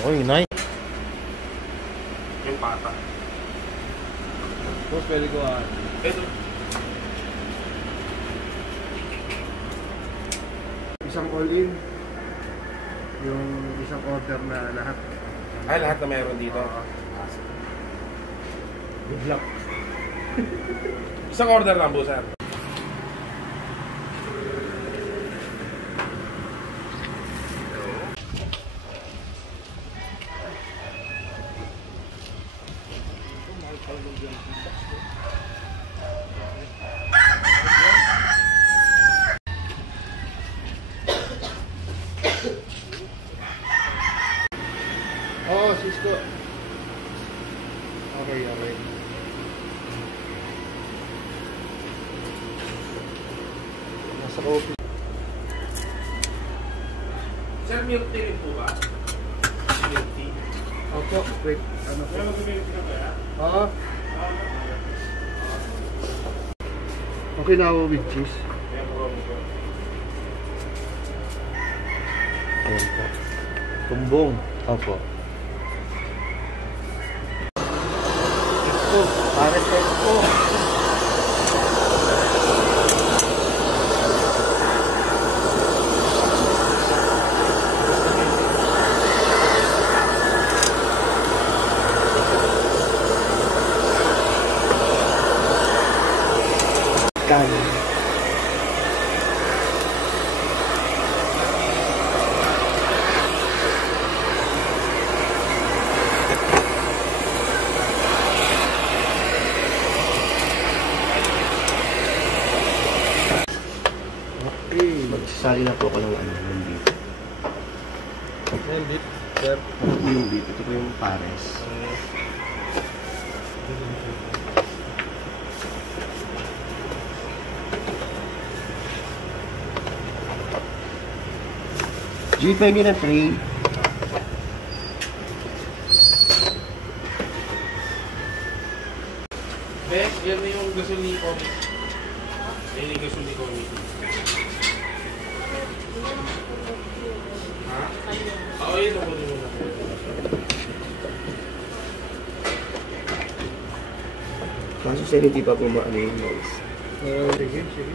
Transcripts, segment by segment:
Okay, nice. Yung pata. Boss, pwede ko Ito. Isang all-in. Yung isang order na lahat. Ay, lahat na mayroon dito. Good luck. Isang order lang po, sir. Oh, Cisco. Okay, okay. Nasa office. Sir, milk tea rin po ba? Milk tea? Opo, wait. Ano po? Milk tea ka ba? Oo. Okay na ako with cheese. Ayan po. Tumbong. Opo. Cisco. Pares Cisco. Magsasali na po ako ng ano, yung beef. Yung beef, sir. Yung beef, ito po yung pares. G, pwede na 3. Bes, yan na yung gasol ni Comic. Yan yung gasol ni Comic. Ha? Oo, yun ako din muna. Kaso sir, hindi pa po maano yung noise. Sige, sige.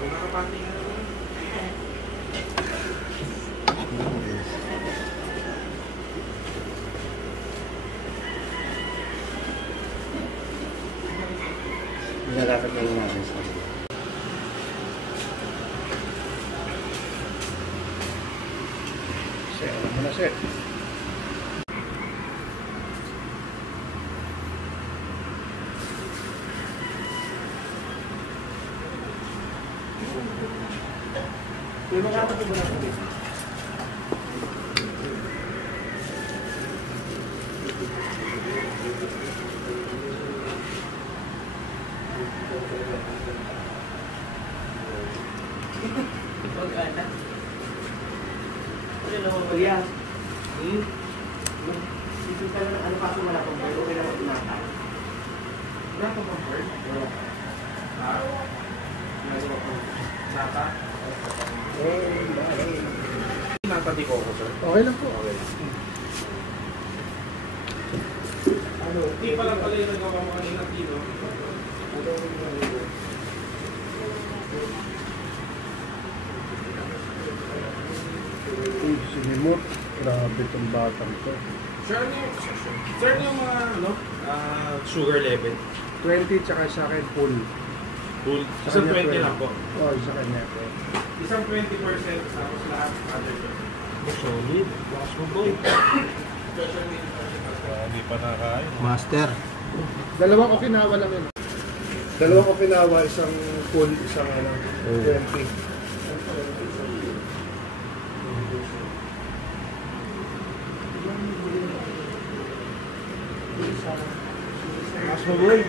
Kung nakapati ka naman. Nilalapit na natin sa akin. Sir, alam mo na, sir. Pero makakapit mo na ito. Kuya, dito ka na, ano pa kung wala pang bird, okay na mag-unakan. Wala pa bang bird? Ha? Nata? Nata di ko ako, sir. Okay lang po. Okay. Ano? Hindi pa lang pala yung nagawa mo kanina dito. Sinimot. Grabe itong batang to. Sir, yung mga ano, sugar level. 20 tsaka sa akin full. Full. Sa Isang kanya 20 lang po. Oo, sa kanya po. Isang 20% tapos lahat 100%. Solid. Lakas mo boy. Hindi pa nakain. Master. Dalawang Okinawa lang yun. Dalawang Okinawa, isang full, isang ano, 20. Lakas mo boy.